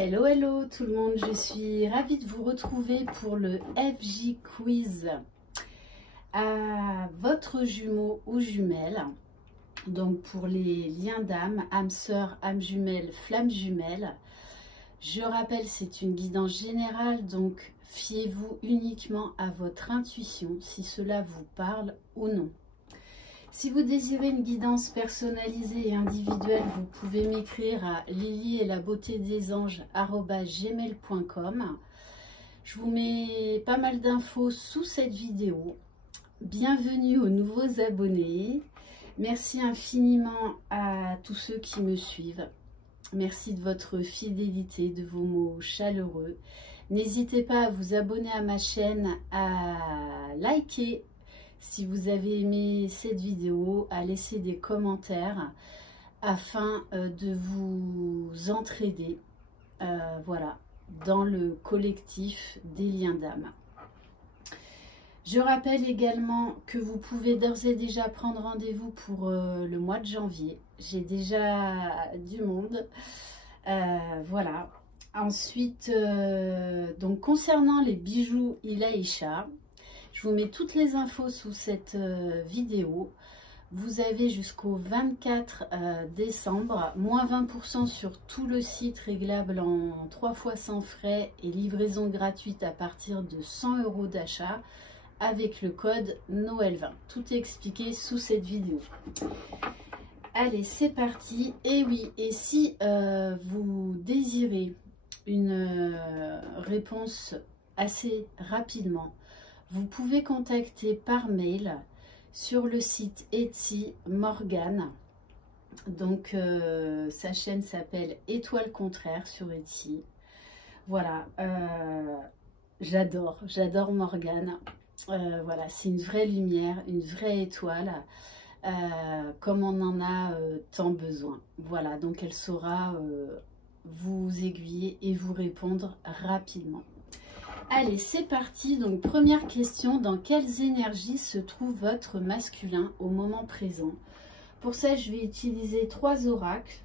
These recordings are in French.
Hello, hello tout le monde, je suis ravie de vous retrouver pour le FJ Quiz à votre jumeau ou jumelle. Donc pour les liens d'âme, âme sœur, âme jumelle, flamme jumelle. Je rappelle, c'est une guidance générale, donc fiez-vous uniquement à votre intuition si cela vous parle ou non. Si vous désirez une guidance personnalisée et individuelle, vous pouvez m'écrire à lily.et-la-beauté-des-anges@gmail.com. Je vous mets pas mal d'infos sous cette vidéo. Bienvenue aux nouveaux abonnés. Merci infiniment à tous ceux qui me suivent. Merci de votre fidélité, de vos mots chaleureux. N'hésitez pas à vous abonner à ma chaîne, à liker si vous avez aimé cette vidéo, à laisser des commentaires afin de vous entraider voilà, dans le collectif des liens d'âme. Je rappelle également que vous pouvez d'ores et déjà prendre rendez-vous pour le mois de janvier. J'ai déjà du monde. Voilà. Ensuite, donc concernant les bijoux Ilaïcha, je vous mets toutes les infos sous cette vidéo. Vous avez jusqu'au 24 décembre, moins 20% sur tout le site, réglable en 3 fois sans frais et livraison gratuite à partir de 100 € d'achat avec le code Noël20. Tout est expliqué sous cette vidéo. Allez, c'est parti. Et oui, et si vous désirez une réponse assez rapidement, vous pouvez contacter par mail sur le site Etsy Morgane. Donc sa chaîne s'appelle Étoile Contraire sur Etsy. Voilà, j'adore Morgane. Voilà, c'est une vraie lumière, une vraie étoile, comme on en a tant besoin. Voilà, donc elle saura vous aiguiller et vous répondre rapidement. Allez, c'est parti. Donc, première question, dans quelles énergies se trouve votre masculin au moment présent? Pour ça, je vais utiliser 3 oracles.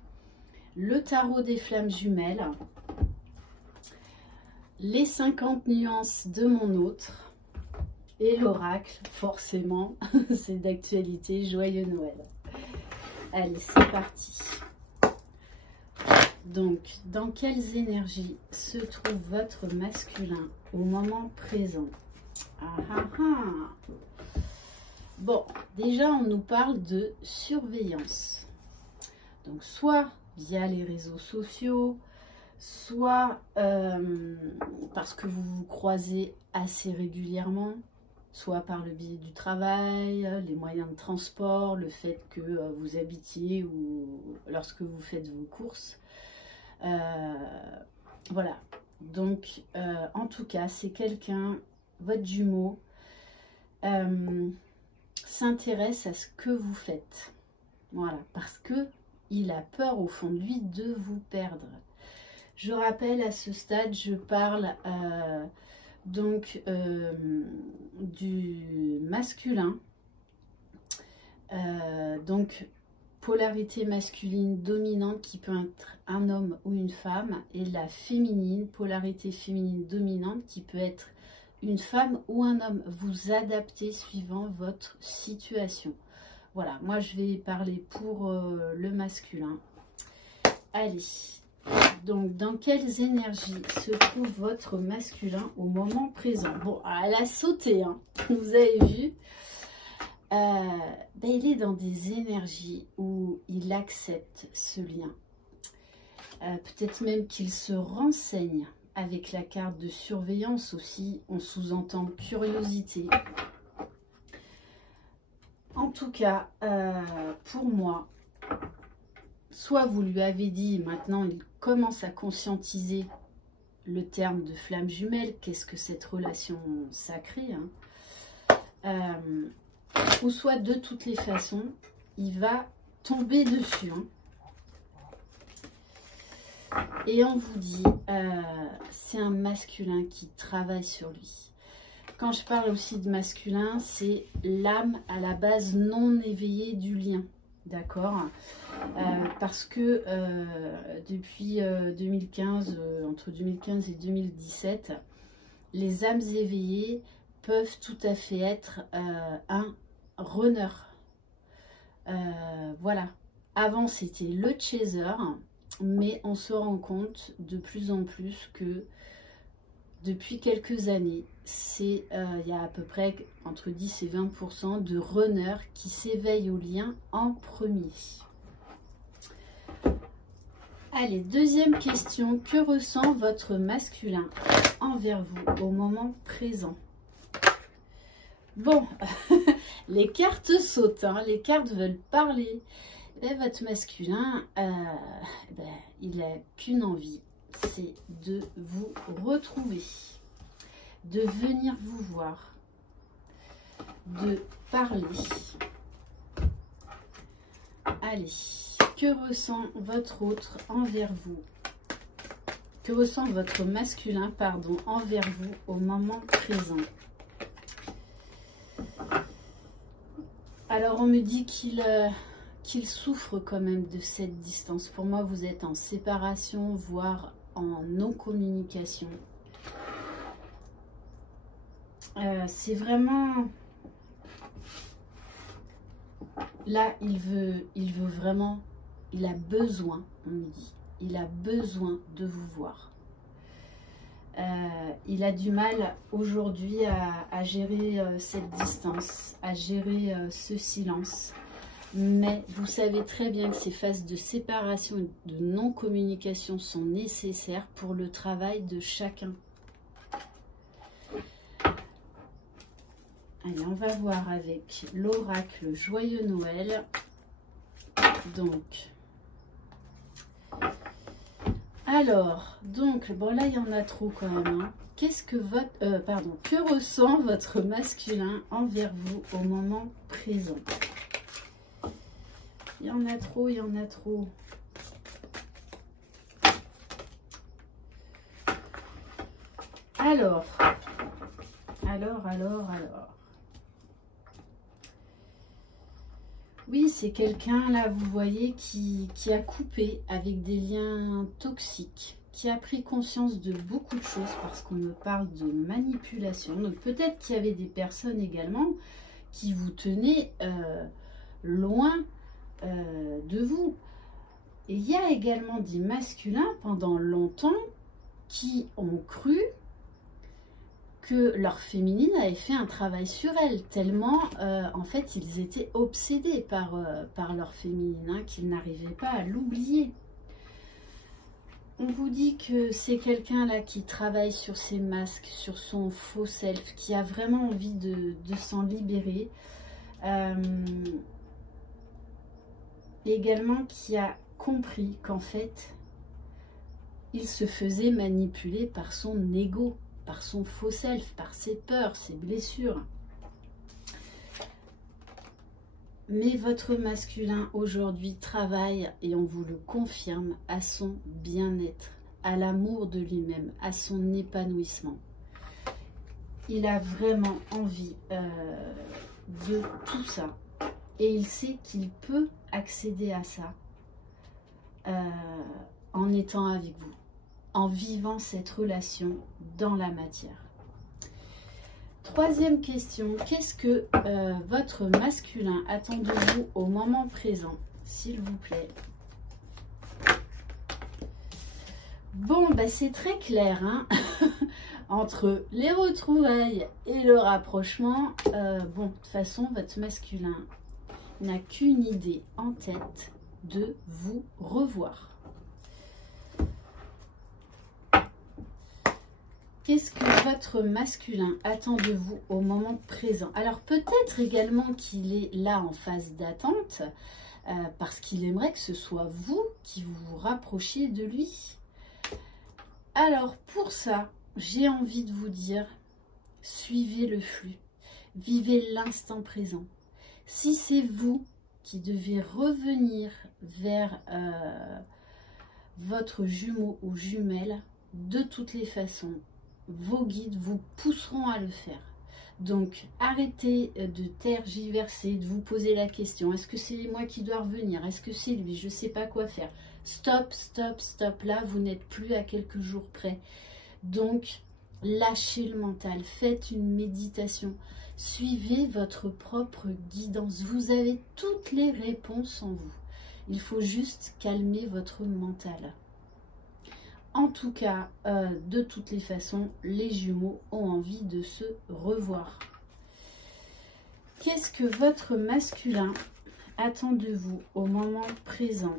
Le tarot des flammes jumelles, les 50 nuances de mon autre et l'oracle, forcément, c'est d'actualité, joyeux Noël. Allez, c'est parti. Donc, dans quelles énergies se trouve votre masculin au moment présent? Bon, déjà, on nous parle de surveillance. Donc, soit via les réseaux sociaux, soit parce que vous vous croisez assez régulièrement, soit par le biais du travail, les moyens de transport, le fait que vous habitiez ou lorsque vous faites vos courses. Voilà, donc en tout cas, c'est quelqu'un, votre jumeau, s'intéresse à ce que vous faites. Voilà, parce que il a peur au fond de lui de vous perdre. Je rappelle, à ce stade, je parle donc du masculin, donc polarité masculine dominante qui peut être un homme ou une femme, et la féminine, polarité féminine dominante qui peut être une femme ou un homme. Vous adaptez suivant votre situation. Voilà, moi je vais parler pour le masculin. Allez, donc dans quelles énergies se trouve votre masculin au moment présent? Bon, elle a sauté, hein, vous avez vu. Il est dans des énergies où il accepte ce lien. Peut-être même qu'il se renseigne. Avec la carte de surveillance aussi, on sous-entend curiosité. En tout cas, pour moi, soit vous lui avez dit, maintenant il commence à conscientiser le terme de flamme jumelle, qu'est-ce que cette relation sacrée, hein, ou soit de toutes les façons, il va tomber dessus. Hein. Et on vous dit, c'est un masculin qui travaille sur lui. Quand je parle aussi de masculin, c'est l'âme à la base non éveillée du lien. d'accord, parce que depuis 2015, entre 2015 et 2017, les âmes éveillées peuvent tout à fait être un runner. Voilà. Avant, c'était le chaser, mais on se rend compte de plus en plus que depuis quelques années, il y a à peu près entre 10 et 20% de runners qui s'éveillent au lien en premier. Allez, deuxième question. Que ressent votre masculin envers vous au moment présent? Bon, les cartes sautent, hein, les cartes veulent parler. Et votre masculin, il n'a qu'une envie, c'est de vous retrouver, de venir vous voir, de parler. Allez, que ressent votre autre envers vous? Que ressent votre masculin, pardon, envers vous au moment présent? Alors, on me dit qu'il souffre quand même de cette distance. Pour moi, vous êtes en séparation, voire en non-communication. C'est vraiment... Là, il veut vraiment... Il a besoin, on me dit. Il a besoin de vous voir. Il a du mal aujourd'hui à gérer cette distance, à gérer ce silence. Mais vous savez très bien que ces phases de séparation et de non-communication sont nécessaires pour le travail de chacun. Allez, on va voir avec l'oracle Joyeux Noël. Donc, bon là il y en a trop quand même. Hein. Qu'est-ce que que ressent votre masculin envers vous au moment présent? Il y en a trop, il y en a trop. Alors. Oui, c'est quelqu'un, là, vous voyez, qui a coupé avec des liens toxiques, qui a pris conscience de beaucoup de choses, parce qu'on me parle de manipulation. Donc, peut-être qu'il y avait des personnes également qui vous tenaient loin de vous. Et il y a également des masculins, pendant longtemps, qui ont cru que leur féminine avait fait un travail sur elle, tellement en fait ils étaient obsédés par leur féminine, hein, qu'ils n'arrivaient pas à l'oublier. On vous dit que c'est quelqu'un là qui travaille sur ses masques, sur son faux self, qui a vraiment envie de s'en libérer. Également qui a compris qu'en fait il se faisait manipuler par son ego, par son faux self, par ses peurs, ses blessures. Mais votre masculin aujourd'hui travaille, et on vous le confirme, à son bien-être, à l'amour de lui-même, à son épanouissement. Il a vraiment envie de tout ça. Et il sait qu'il peut accéder à ça en étant avec vous, en vivant cette relation dans la matière. Troisième question, qu'est-ce que votre masculin attend de vous au moment présent, s'il vous plaît? Bon, bah c'est très clair, hein. Entre les retrouvailles et le rapprochement, bon, de toute façon, votre masculin n'a qu'une idée en tête, de vous revoir. Qu'est-ce que votre masculin attend de vous au moment présent? Alors peut-être également qu'il est là en phase d'attente parce qu'il aimerait que ce soit vous qui vous rapprochiez de lui. Alors pour ça, j'ai envie de vous dire, suivez le flux, vivez l'instant présent. Si c'est vous qui devez revenir vers votre jumeau ou jumelle, de toutes les façons, vos guides vous pousseront à le faire. Donc, arrêtez de tergiverser, de vous poser la question. Est-ce que c'est moi qui dois revenir? Est-ce que c'est lui? Je ne sais pas quoi faire. Stop, stop, stop. Là, vous n'êtes plus à quelques jours près. Donc, lâchez le mental. Faites une méditation. Suivez votre propre guidance. Vous avez toutes les réponses en vous. Il faut juste calmer votre mental. En tout cas, de toutes les façons, les Jumeaux ont envie de se revoir. Qu'est-ce que votre masculin attend de vous au moment présent?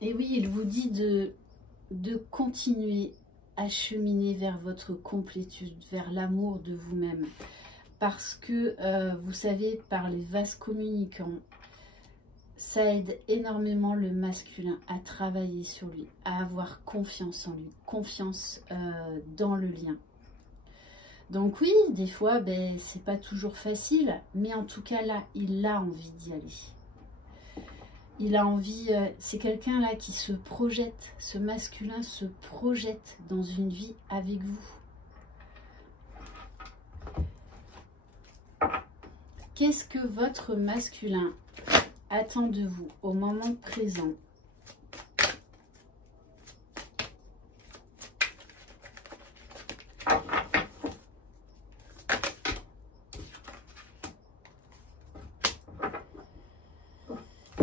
Et oui, il vous dit de continuer à cheminer vers votre complétude, vers l'amour de vous-même. Parce que, vous savez, par les vases communicants, ça aide énormément le masculin à travailler sur lui, à avoir confiance en lui, confiance dans le lien. Donc oui, des fois, ben, c'est pas toujours facile, mais en tout cas là, il a envie d'y aller. Il a envie, c'est quelqu'un là qui se projette, ce masculin se projette dans une vie avec vous. Qu'est-ce que votre masculin attend de vous au moment présent?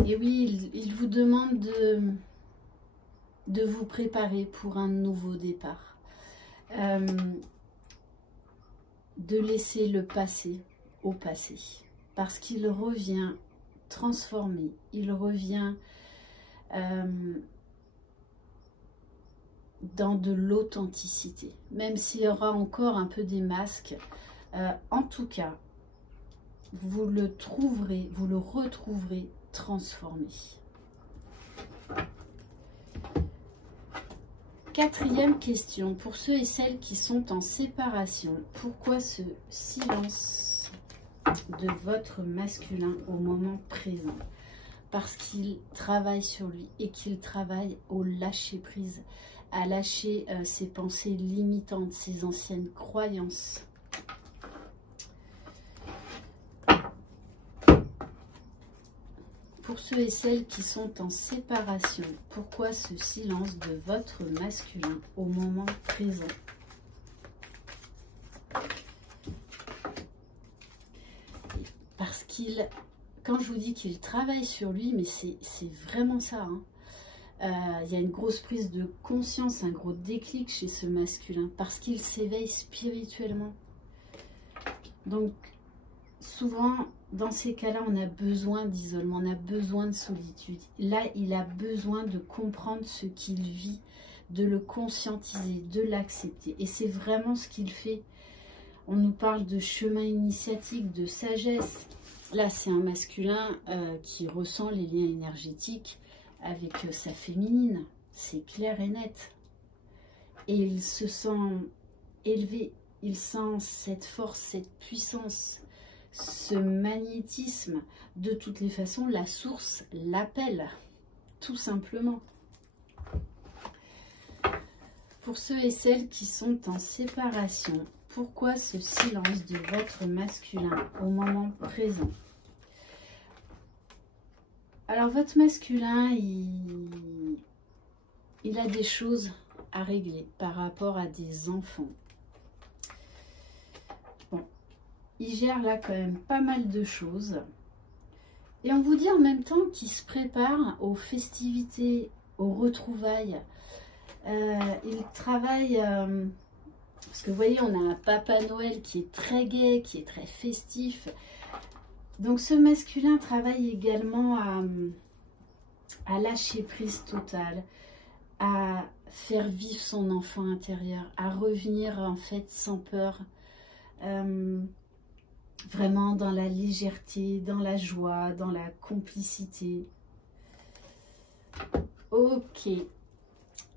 Et oui, il vous demande de vous préparer pour un nouveau départ. De laisser le passé au passé. Parce qu'il revient transformé, il revient dans de l'authenticité, même s'il y aura encore un peu des masques. En tout cas, vous le retrouverez transformé. Quatrième question, pour ceux et celles qui sont en séparation, pourquoi ce silence de votre masculin au moment présent? Parce qu'il travaille sur lui et qu'il travaille au lâcher prise, à lâcher ses pensées limitantes, ses anciennes croyances. Pour ceux et celles qui sont en séparation, pourquoi ce silence de votre masculin au moment présent? Parce qu'il, quand je vous dis qu'il travaille sur lui, mais c'est vraiment ça, hein. Il y a une grosse prise de conscience, un gros déclic chez ce masculin, parce qu'il s'éveille spirituellement. Donc, souvent, dans ces cas-là, on a besoin d'isolement, on a besoin de solitude. Là, il a besoin de comprendre ce qu'il vit, de le conscientiser, de l'accepter. Et c'est vraiment ce qu'il fait. On nous parle de chemin initiatique, de sagesse. Là, c'est un masculin qui ressent les liens énergétiques avec sa féminine. C'est clair et net. Et il se sent élevé. Il sent cette force, cette puissance, ce magnétisme. De toutes les façons, la source l'appelle, tout simplement. Pour ceux et celles qui sont en séparation, pourquoi ce silence de votre masculin au moment présent? Alors, votre masculin, il a des choses à régler par rapport à des enfants. Bon, il gère là quand même pas mal de choses. Et on vous dit en même temps qu'il se prépare aux festivités, aux retrouvailles. Il travaille... parce que vous voyez, on a un Papa Noël qui est très gai, qui est très festif. Donc ce masculin travaille également à lâcher prise totale, à faire vivre son enfant intérieur, à revenir en fait sans peur, vraiment dans la légèreté, dans la joie, dans la complicité. Ok.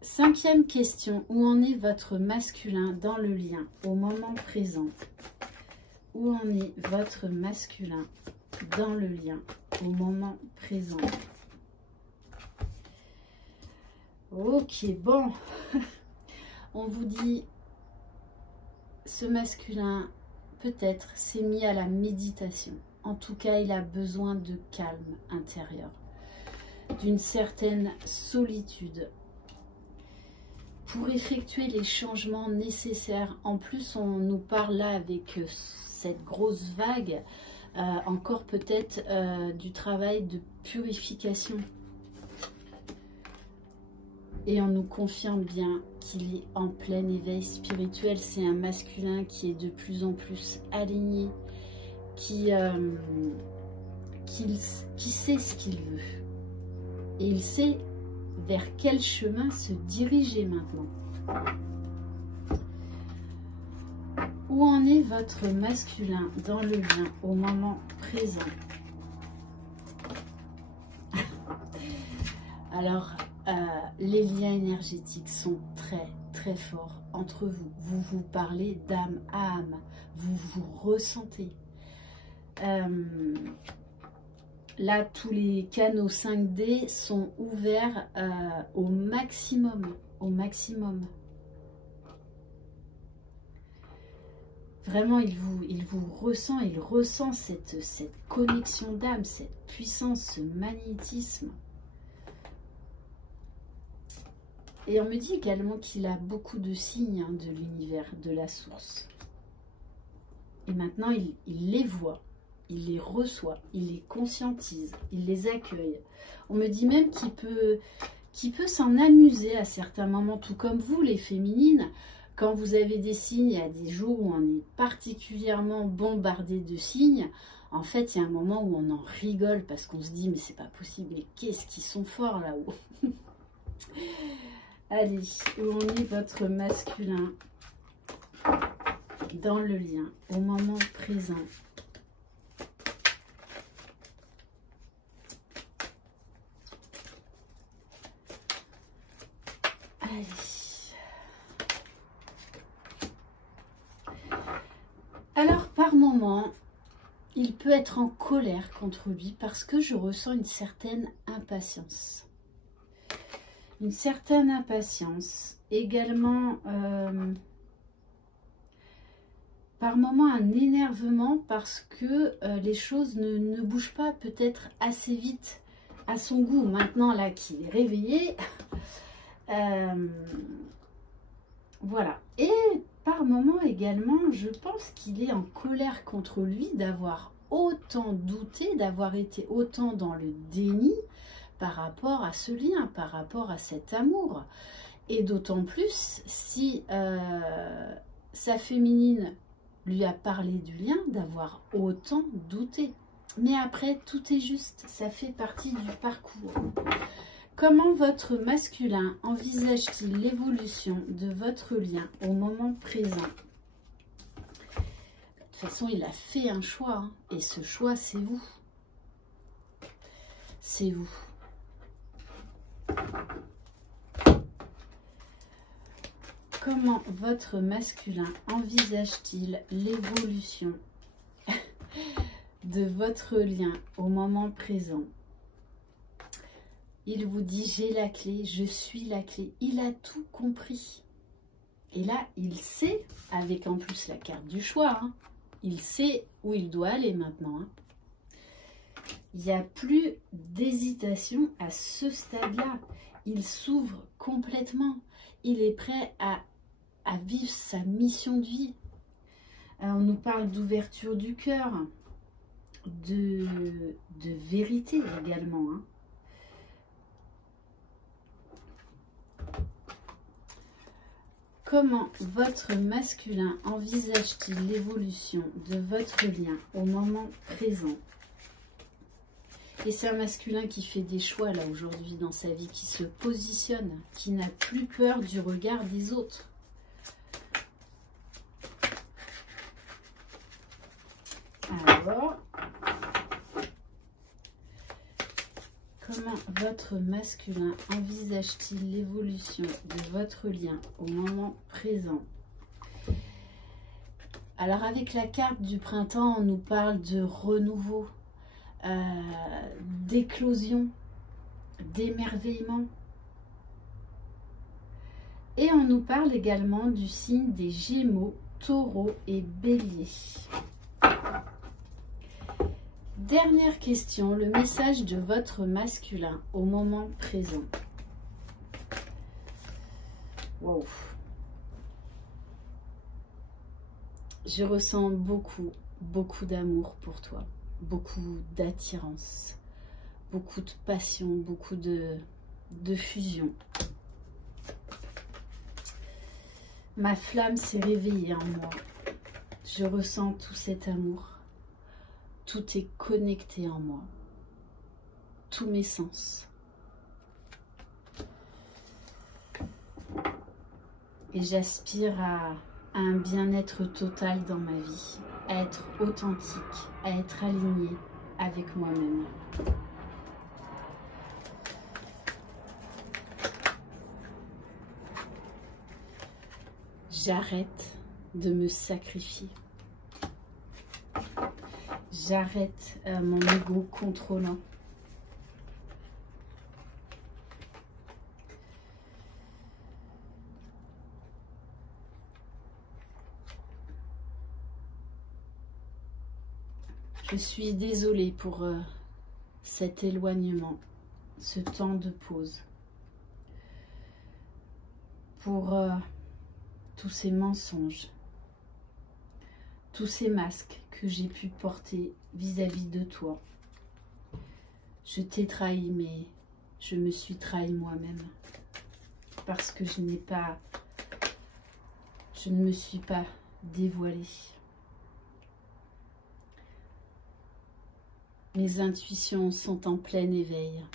Cinquième question, où en est votre masculin dans le lien au moment présent? Où en est votre masculin dans le lien au moment présent? Ok, bon. On vous dit, ce masculin, peut-être, s'est mis à la méditation. En tout cas, il a besoin de calme intérieur, d'une certaine solitude pour effectuer les changements nécessaires. En plus, on nous parle là avec cette grosse vague, encore peut-être du travail de purification. Et on nous confirme bien qu'il est en plein éveil spirituel. C'est un masculin qui est de plus en plus aligné, qui sait ce qu'il veut. Et il sait vers quel chemin se diriger maintenant. Où en est votre masculin dans le lien au moment présent? Alors, les liens énergétiques sont très très forts entre vous. Vous vous parlez d'âme à âme. Vous vous ressentez. Là, tous les canaux 5D sont ouverts au maximum. Au maximum. Vraiment, il vous ressent, il ressent cette connexion d'âme, cette puissance, ce magnétisme. Et on me dit également qu'il a beaucoup de signes de l'univers, de la source. Et maintenant, il les voit, il les reçoit, il les conscientise, il les accueille. On me dit même qu'il peut s'en amuser à certains moments, tout comme vous, les féminines. Quand vous avez des signes, il y a des jours où on est particulièrement bombardé de signes. En fait, il y a un moment où on en rigole parce qu'on se dit, mais c'est pas possible, mais qu'est-ce qu'ils sont forts là-haut. Allez, où en est votre masculin dans le lien, au moment présent? Allez. Alors, par moment, il peut être en colère contre lui parce que je ressens une certaine impatience. Une certaine impatience, également par moment un énervement parce que les choses ne bougent pas peut-être assez vite à son goût. Maintenant là qu'il est réveillé, voilà. Et par moment également, je pense qu'il est en colère contre lui d'avoir autant douté, d'avoir été autant dans le déni par rapport à ce lien, par rapport à cet amour. Et d'autant plus si sa féminine lui a parlé du lien, d'avoir autant douté. Mais après, tout est juste, ça fait partie du parcours. Comment votre masculin envisage-t-il l'évolution de votre lien au moment présent? De toute façon, il a fait un choix, hein, et ce choix, c'est vous. C'est vous. Comment votre masculin envisage-t-il l'évolution de votre lien au moment présent? Il vous dit, j'ai la clé, je suis la clé. Il a tout compris. Et là, il sait, avec en plus la carte du choix, hein, il sait où il doit aller maintenant. Hein. Il n'y a plus d'hésitation à ce stade-là. Il s'ouvre complètement. Il est prêt à vivre sa mission de vie. On nous parle d'ouverture du cœur, de vérité également. Hein. Comment votre masculin envisage-t-il l'évolution de votre lien au moment présent? Et c'est un masculin qui fait des choix là aujourd'hui dans sa vie, qui se positionne, qui n'a plus peur du regard des autres. Alors, comment votre masculin envisage-t-il l'évolution de votre lien au moment présent? Alors avec la carte du printemps, on nous parle de renouveau, d'éclosion, d'émerveillement. Et on nous parle également du signe des Gémeaux, Taureau et Bélier. Dernière question, le message de votre masculin au moment présent. Wow. Je ressens beaucoup d'amour pour toi, beaucoup d'attirance, beaucoup de passion, beaucoup de fusion. Ma flamme s'est réveillée en moi. Je ressens tout cet amour. Tout est connecté en moi. Tous mes sens. Et j'aspire à un bien-être total dans ma vie, à être authentique, à être alignée avec moi-même. J'arrête de me sacrifier. J'arrête mon ego contrôlant. Je suis désolée pour cet éloignement, ce temps de pause, pour tous ces mensonges, tous ces masques que j'ai pu porter vis-à-vis de toi. Je t'ai trahi, mais je me suis trahi moi-même parce que je ne me suis pas dévoilée. Mes intuitions sont en plein éveil.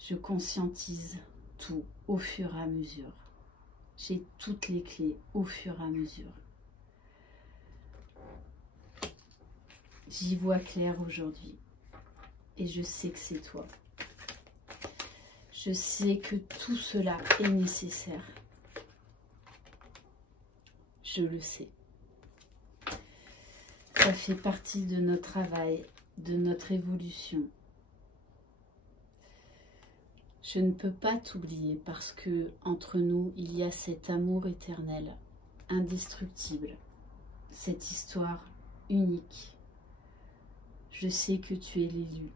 Je conscientise tout au fur et à mesure. J'ai toutes les clés au fur et à mesure. J'y vois clair aujourd'hui. Et je sais que c'est toi. Je sais que tout cela est nécessaire. Je le sais. Ça fait partie de notre travail, de notre évolution. Je ne peux pas t'oublier parce que entre nous, il y a cet amour éternel, indestructible, cette histoire unique. Je sais que tu es l'élu,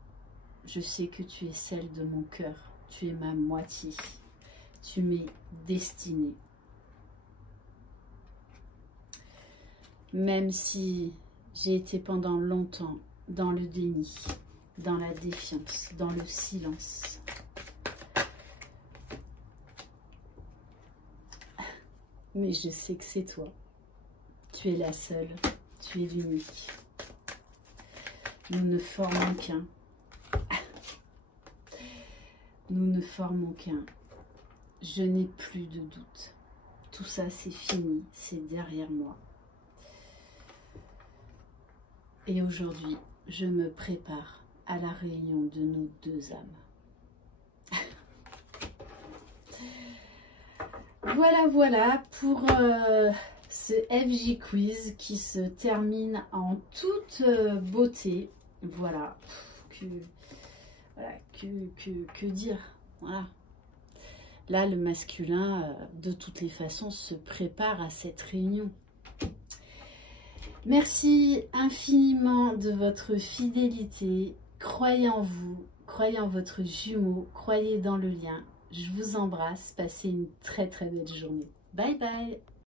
je sais que tu es celle de mon cœur, tu es ma moitié, tu m'es destinée. Même si j'ai été pendant longtemps dans le déni, dans la défiance, dans le silence. Mais je sais que c'est toi. Tu es la seule, tu es l'unique. Nous ne formons qu'un. Nous ne formons qu'un. Je n'ai plus de doute. Tout ça, c'est fini, c'est derrière moi. Et aujourd'hui, je me prépare à la réunion de nos deux âmes. Voilà pour ce FJ Quiz qui se termine en toute beauté. Voilà, que dire, voilà. Là, le masculin, de toutes les façons, se prépare à cette réunion. Merci infiniment de votre fidélité. Croyez en vous, croyez en votre jumeau, croyez dans le lien. Je vous embrasse. Passez une très belle journée. Bye bye.